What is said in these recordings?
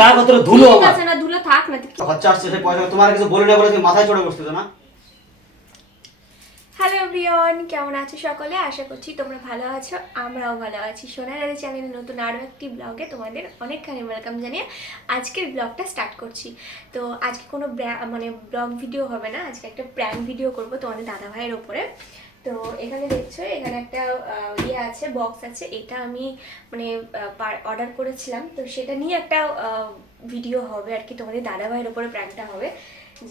গায়ে কত ধুলো ঠিক আমার আছে না, ধুলো থাক না। খরচা আসছে সেই পয়সা তোমার কিছু বলে না বলে তুমি মাথায় চড়ে বসতেছো না। হ্যালো এভরিওয়ান, কেমন আছো সকলে? আশা করছি তোমরা ভালো আছো, আমরাও ভালো আছি। সোনার আলী চ্যানেলের নতুন আরও একটি ব্লগে তোমাদের অনেকখানি ওয়েলকাম জানিয়ে আজকের ব্লগটা স্টার্ট করছি। তো আজকে কোনো মানে ব্লগ ভিডিও হবে না, আজকে একটা প্র্যাঙ্ক ভিডিও করব তোমাদের দাদাভাইয়ের ওপরে। তো এখানে দেখছো, এখানে একটা ইয়ে আছে, বক্স আছে, এটা আমি মানে অর্ডার করেছিলাম, তো সেটা নিয়ে একটা ভিডিও হবে আর কি। তোমাদের দাদাভাইয়ের ওপরে প্র্যাঙ্কটা হবে,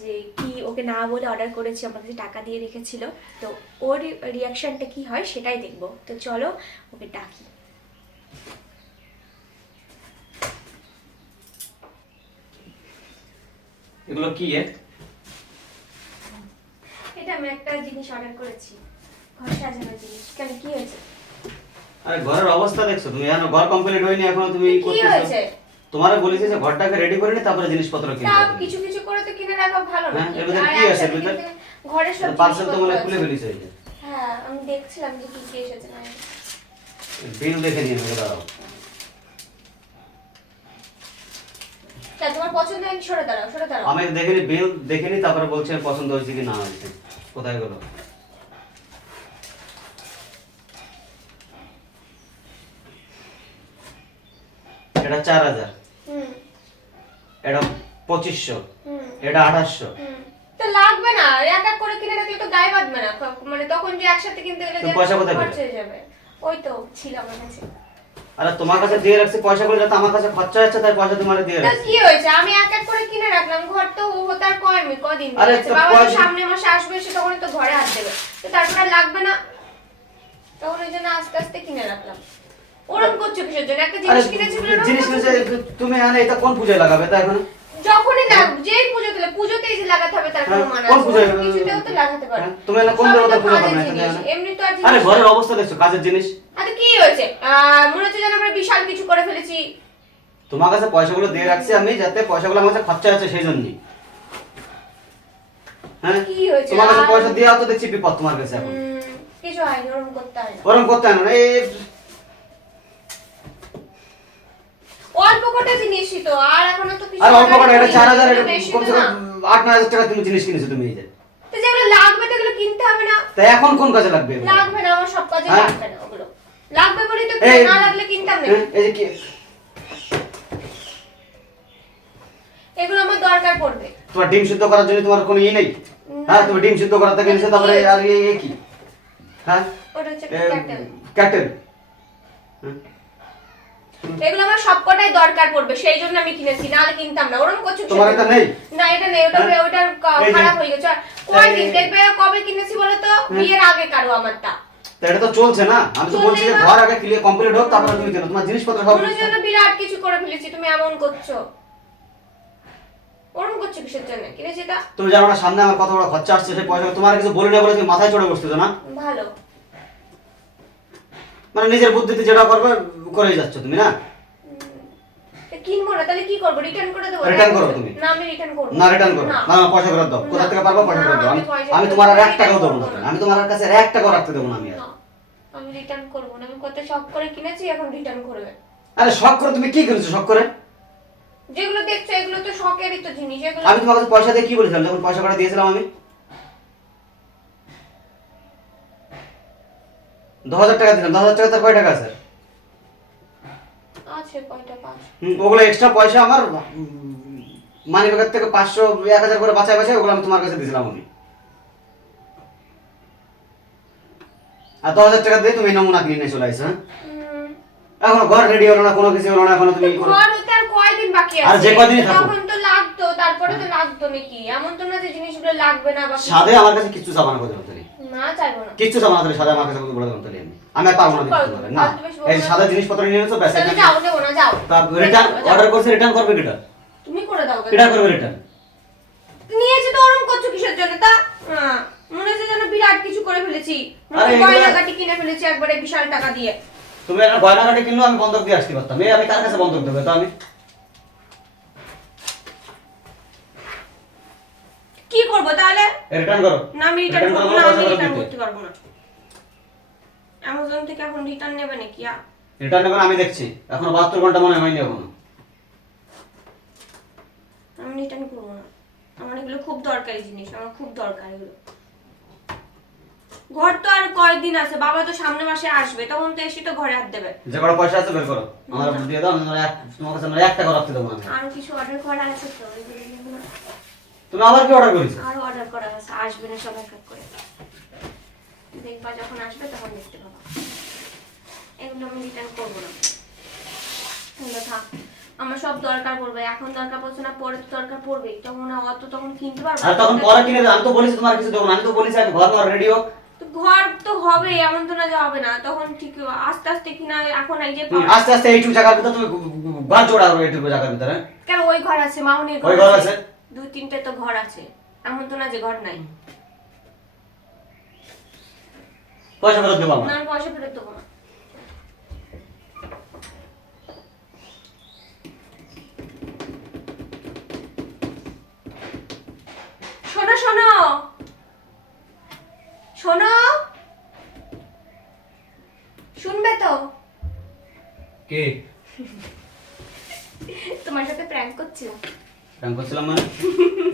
যে কি ওকে না বলে অর্ডার করেছি, আমার কাছে টাকা দিয়ে রেখেছিল, তো ওর রিয়াকশনটা কি হয় সেটাই দেখবো। তো চলো ওকে ডাকি। এগুলো কি এটা আমি একটা জিনিস অর্ডার করেছি, ঘর সাজানোর জিনিস। কেন, কি হয়েছে? আরে ঘরের অবস্থা দেখছো তুমি, এখনো ঘর কমপ্লিট হয়নি, এখনো তুমি কি করতেছো। হয়েছে? তোমারে বলেছি যে ঘরটাকে রেডি করে নি, তারপরে জিনিসপত্র কিনতে তা হবে। কিছু কিছু করে তো কিনে রাখা ভালো না? হ্যাঁ, এর ভিতরে কি আছে? এর ভিতরে ঘরের সব পার্সেল তো মনে জিনিসপত্র খুলে আছে। ফেলিছে এই যে। হ্যাঁ, আমি দেখছিলাম যে কি কি এসেছে না। বিল দেখে নিয়ে নেবো, দাঁড়াও। তা তোমার পছন্দ হয়নি? সরে দাঁড়াও, সরে দাঁড়াও। আমি দেখিনি, বিল দেখেনি, তারপরে বলছে পছন্দ হয়েছে কি না হয়েছে। কোথায় গেল? এটা 4000, হুম এটা 2500, হুম এটা 2800। হুম। তো লাগবে না, এক এক করে কিনে রাখলে তো গায়ে বাঁধবে না, মানে তখন যে একসাথে কিনতে গেলে তো যে পয়সা কোথায় খরচ পেলে? হয়ে যাবে। ওই তো ছিল আমার কাছে। আরে তোমার কাছে দিয়ে রাখছি পয়সাগুলো, যাতে আমার কাছে খরচা হচ্ছে তাই পয়সা তোমারে দিয়ে তো রাখছি। কি হয়েছে, আমি এক এক করে কিনে রাখলাম, ঘর তো ও তার কদিন আরে আছে, তো বাবা তো কয়দিন- সামনে মাসে আসবে, সে তখন তো ঘরে হাত দেবে, তো তারপর আর লাগবে না, তখন ওই জন্য আস্তে আস্তে কিনে রাখলাম। ওরকম করছো কিসের জন্য? একটা আরে জিনিস কিনেছি বলে ওরম জিনিস করছো কিনেছে কেন? তুমি, আরে এটা কোন পূজায় লাগাবে তাই এখন? যখনই লাগ, যেই পুজো দিলে পুজোতেই যে লাগাতে হবে তার কোনো হ্যাঁ, মানে কোন আছে? পূজায়? কিছুতেও তো লাগাতে পারে। হ্যাঁ, তুমি না কোন সবই তো দেবতার পূজা কাজের করবে জিনিস, না? এমনি তো আর আরে জিনিস ঘরের না। অবস্থা দেখছো, কাজের জিনিস। আরে কি হয়েছে? মনে হচ্ছে যেন আমরা বিশাল কিছু করে ফেলেছি। তোমার কাছে পয়সাগুলো দিয়ে রাখছি আমি, যাতে পয়সাগুলো আমার কাছে খরচা আছে সেই জন্যই। হ্যাঁ, কি হয়েছে? তোমার কাছে পয়সা দিয়ে তো দেখছি বিপদ তোমার কাছে এখন। কিছু হয়নি, ওরকম করতে হয় না। ওরকম করতে হয় না এই। অল্প কটা জিনিসই তো, আর এখন তো কিছু আর অল্প করে এটা 4000, এটা বেশি কমসে তো না। কম 8-9000 টাকা তুমি জিনিস কিনেছো তুমি এই যে। তো যেগুলো লাগবে তো এগুলো কিনতে হবে না? তাই এখন কোন কাজে লাগবে এগুলো? লাগবে না, আমার সব কাজে হ্যাঁ? লাগবে না ওগুলো। লাগবে বলেই তো এই- না লাগলে কিনতাম না। এই যে কি এগুলো আমার দরকার পড়বে। তোমার ডিম সিদ্ধ করার জন্য তোমার কোনো নেই? হ্যাঁ, তুমি ডিম সিদ্ধ করাতে কিনেছো, তারপরে আর এই কি? হ্যাঁ, ওটা হচ্ছে ক্যাটেল। ক্যাটেল। এগুলো আমার সবকটাই দরকার পড়বে, সেই জন্য আমি কিনেছি, নাহলে কিনতাম না। ওরকম করছো তোমার এটা নেই? না, এটা নেই, ওটা হ্যাঁ? ওটার এই যে- খারাপ হয়ে গেছে। কয়দিন এই- দেখবে, কবে কিনেছি বলো তো? বিয়ের আগে কারো আমারটা। তা এটা তো চলছে না, আমি তো চলছে বলছি যে না। ঘর আগে ক্লিয়ার কমপ্লিট হোক, তারপরে তুমি কেন তোমার জিনিসপত্র সব। মনে জন্য বিরাট কিছু করে ফেলেছি, তুমি এমন করছো। ওরকম করছো কিসের জন্য? কিনেছি তা তুমি জানো না সামনে আমার কত বড় খরচা আসছে, সেই পয়সা তোমার কিছু বলে না বলে তুমি মাথায় চড়ে বসতেছো না। ভালো। মানে নিজের বুদ্ধিতে যেটা করবে করেই যাচ্ছ তুমি না। তা কিনবো না, তাহলে কি করবো? রিটার্ন করে দেবো? Return করো তুমি। না, আমি রিটার্ন করবো না, রিটার্ন করো না, না পয়সা ফেরত দাও। কোথা থেকে পারবা পয়সা ফেরত দাও। আমি তোমার আর 1 টাকাও দেবো না, আমি তোমার কাছে 1 টাকাও রাখতে দেবো না আমি আর। না, আমি রিটার্ন করবো না। আমি কত শখ করে কিনেছি, এখন রিটার্ন করবে। আরে শখ করে তুমি কি কিনেছো? শখ করে যেগুলো দেখছো এগুলো তো শখেরই তো জিনিস, এগুলো আমি তোমার কাছে পয়সা দিয়ে কি বলেছিলাম যখন পয়সা করে দিয়েছিলাম? আমি 10,000 টাকা দিলাম। 10,000 টাকা তার কয় টাকা আছে? আছে কয়টা? 5। ওগুলো এক্সট্রা পয়সা আমার মানি ব্যাগের থেকে 500 1000 করে বাঁচায় বাঁচায় ওগুলো আমি তোমার কাছে দিয়েছিলাম আমি। আর 10,000 টাকা দিয়ে তুমি এই নমুনা কিনে নিয়ে চলে আসছো। হ্যাঁ, এখনো ঘর রেডি হলো না, কোনো কিছু হলো না, এখনো তুমি ঘর হতে আর কয়দিন বাকি আর আছে? যে কদিনই থাকুক। তখন তো লাগতো, তারপরে তো লাগতো নাকি? এমন তো না যে জিনিসগুলো লাগবে না বা কিছু। সাদে আমার কাছে কিচ্ছু চাবা না, কথা বলতে নেই। না, চাইবো না। কিচ্ছু চাবা না, তাহলে সাদে আমার কাছে বলে বলে বলতে নেই। আমি আর পারবো না দিতে তোমারে। না, এই সাদা জিনিসপত্র নিয়ে নিয়েছো ব্যাস। তাহলে যাও, দেবো না, যাও। তা রিটার্ন অর্ডার করছে, রিটার্ন করবে কিটা? তুমি করে দাও। কিটা করবে রিটার্ন? নিয়েছি তো, ওরম করছো কিসের জন্য? তা মনে হচ্ছে যেন বিরাট কিছু করে ফেলেছি, আরে এগুলা- গয়নাগাটি কিনে ফেলেছি একবারে বিশাল টাকা দিয়ে। তুমি একটা গয়নাগাটি কিনলেও আমি বন্ধক দিয়ে আসতে পারতাম। এই আমি কার কাছে বন্ধক দেবো? তো আমি কি করবো তাহলে? রিটার্ন করো। না, আমি রিটার্ন Return করবো করবো, না, আমি পয়সা ফেরত রিটার্ন দিতে। করতে পারবো না। অ্যামাজন থেকে এখন রিটার্ন নেবে নাকি? রিটার্ন নেবেন আমি দেখছি, এখনো 72 ঘন্টা মনে হয়নি এখনো। রিটার্ন করবো না, আমার এগুলো খুব দরকারি জিনিস, আমার খুব দরকার এগুলো। ঘর তো আর কয়দিন আছে, বাবা তো সামনে মাসে আসবে, তখন তো এসে তো ঘরে হাত দেবে। যে কটা পয়সা আছে বের করো, আমার দিয়ে দাও, আমি তোমার কাছে 1 টাকা রাখতে দেবো না আমি। আরো কিছু অর্ডার করা আছে তো, এগুলো নিবো না। তুমি আবার কি অর্ডার করেছো? আরো অর্ডার করা আছে, আসবে না সব এক এক করে, দেখবা যখন আসবে তখন দেখতে পাবা। এগুলো আমি রিটার্ন করবো না, এগুলো থাক। আমার সব দরকার পড়বে, এখন দরকার পড়ছে না, পরে তো দরকার পড়বে, তখন অত তখন কিনতে পারবো আর তখন পরে কিনে দাও, আমি তো বলেছি তোমার কিছু দেবো না, আমি তো বলেছি আগে ঘর আমার রেডি হোক। তো ঘর তো হবে, এমন তো না যে হবে না, তখন ঠিক আস্তে আস্তে কিনা। এখন এই যে আস্তে আস্তে এইটুকু জায়গার ভিতরে তুমি ঘর জোড়া করো, এইটুকু জায়গার ভিতরে। কেন ওই ঘর আছে, মামুনির ওই ঘর আছে, 2-3টে তো ঘর আছে, এমন তো না যে ঘর নাই। পয়সা ফেরত দেবো আমার। না আমি পয়সা ফেরত দেবো না। শোনো শোনো শোনো, শুনবে তো? কে? তোমার সাথে প্র্যাঙ্ক করছি। প্র্যাঙ্ক করছিলাম মানে?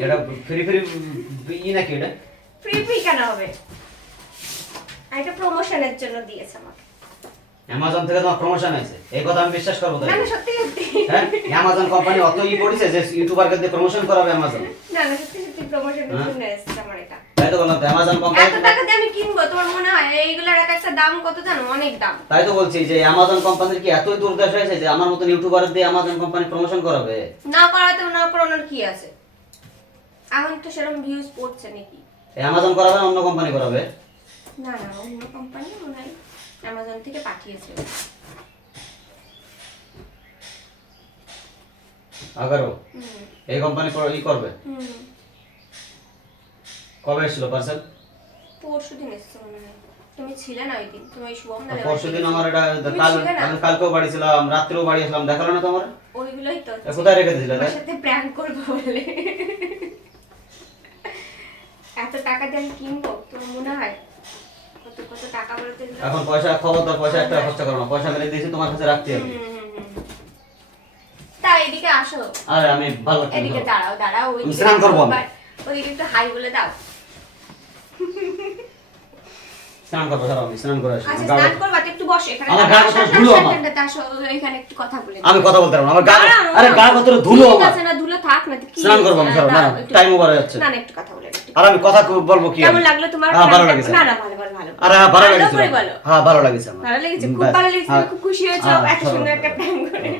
এটা ফ্রি ফ্রি ই নাকি এটা? ফ্রি ফ্রি কেন হবে? এটা প্রমোশনের জন্য দিয়েছে আমাকে। অ্যামাজন থেকে তোমার প্রমোশন আছে, এই কথা আমি বিশ্বাস করবো না তাই? না সত্যি সত্যি, হ্যাঁ, অ্যামাজন কোম্পানি অত ই পড়েছে যে ইউটিউবারকে দিয়ে প্রমোশন করাবে অ্যামাজন। না না সত্যি সত্যি প্রমোশনের জন্য এসেছে আমার এটা। তাই তো বললাম, অ্যামাজন কোম্পানি। এত টাকা দিয়ে আমি কিনবো তোমার মনে হয়? এইগুলোর এক একটা দাম কত জানো? অনেক দাম। তাই তো বলছি যে অ্যামাজন কোম্পানির কি এতই দুর্দশা হয়েছে যে আমার মতন ইউটিউবার দিয়ে অ্যামাজন কোম্পানি প্রমোশন করাবে? না করাতে না করানোর কি আছে, এখন তো সেরকম ভিউজ পড়ছে নাকি? অ্যামাজন করাবে না অন্য কোম্পানি করাবে? না না অন্য কোম্পানি মনে হয় অ্যামাজন থেকে পাঠিয়েছে। আগারও হুম এই কোম্পানি ই করবে? হুম, কবে এসেছিল পার্সেল? পরশুদিন এসেছে মনে হয়, তুমি ছিলে না ওই দিন, তুমি ওই শুভম না পরশুদিন আমার এটা তুমি কাল, ছিলে না? আমি কালকেও বাড়ি ছিলাম, রাত্রেও বাড়ি আসলাম, দেখালো না তোমার? ওইগুলোই তো কোথায় রেখে দিয়েছিলে? তোমার সাথে প্র্যাঙ্ক করবো বলে। এত টাকা দিয়ে আমি কিনবো তোমার মনে হয়? কত কত টাকা বলে তো এগুলো। এখন পয়সা খবরদার, পয়সা একটা খরচা করো না, পয়সা মেরে দিয়েছি তোমার কাছে রাখতে হবে। তা এদিকে আসো, আরে আমি ভালো লাগছে না, এদিকে ধরো। দাঁড়াও দাঁড়াও, ওই আমি স্নান করবো আমি। ওইদিকে একটু হাই বলে দাও। স্নান করবো, ধরো আমি স্নান করে আসি। আচ্ছা আমার স্নান গা- করবা তো একটু বসো এখানে, আমার গা কত ধুলো আমার। আসো এখানে একটু কথা বলে আমি কথা বলতে পারবো না, আমার গা, দাঁড়াও। আরে গা কত ধুলো ঠিক আমার। আছে না, ধুলো থাক না তো কি স্নান করবো আমি, ধরো না, দাঁড়াও, একটু- টাইম ওভার হয়ে যাচ্ছে। না না একটু কথা বলে নাও, একটু আর আমি কথা বলবো কি? কেমন লাগলো তোমার? হ্যাঁ, ভালো প্ল্যানটা? লেগেছে। না না ভালো ভালো ভালো। আরে হ্যাঁ, ভালো লেগেছে। করে বলো। হ্যাঁ, ভালো লেগেছে আমার। ভালো লেগেছে, খুব ব্যাস। ভালো লেগেছে, হ্যাঁ। খুব খুশি হয়েছো হ্যাঁ, এত সুন্দর একটা প্ল্যান করে।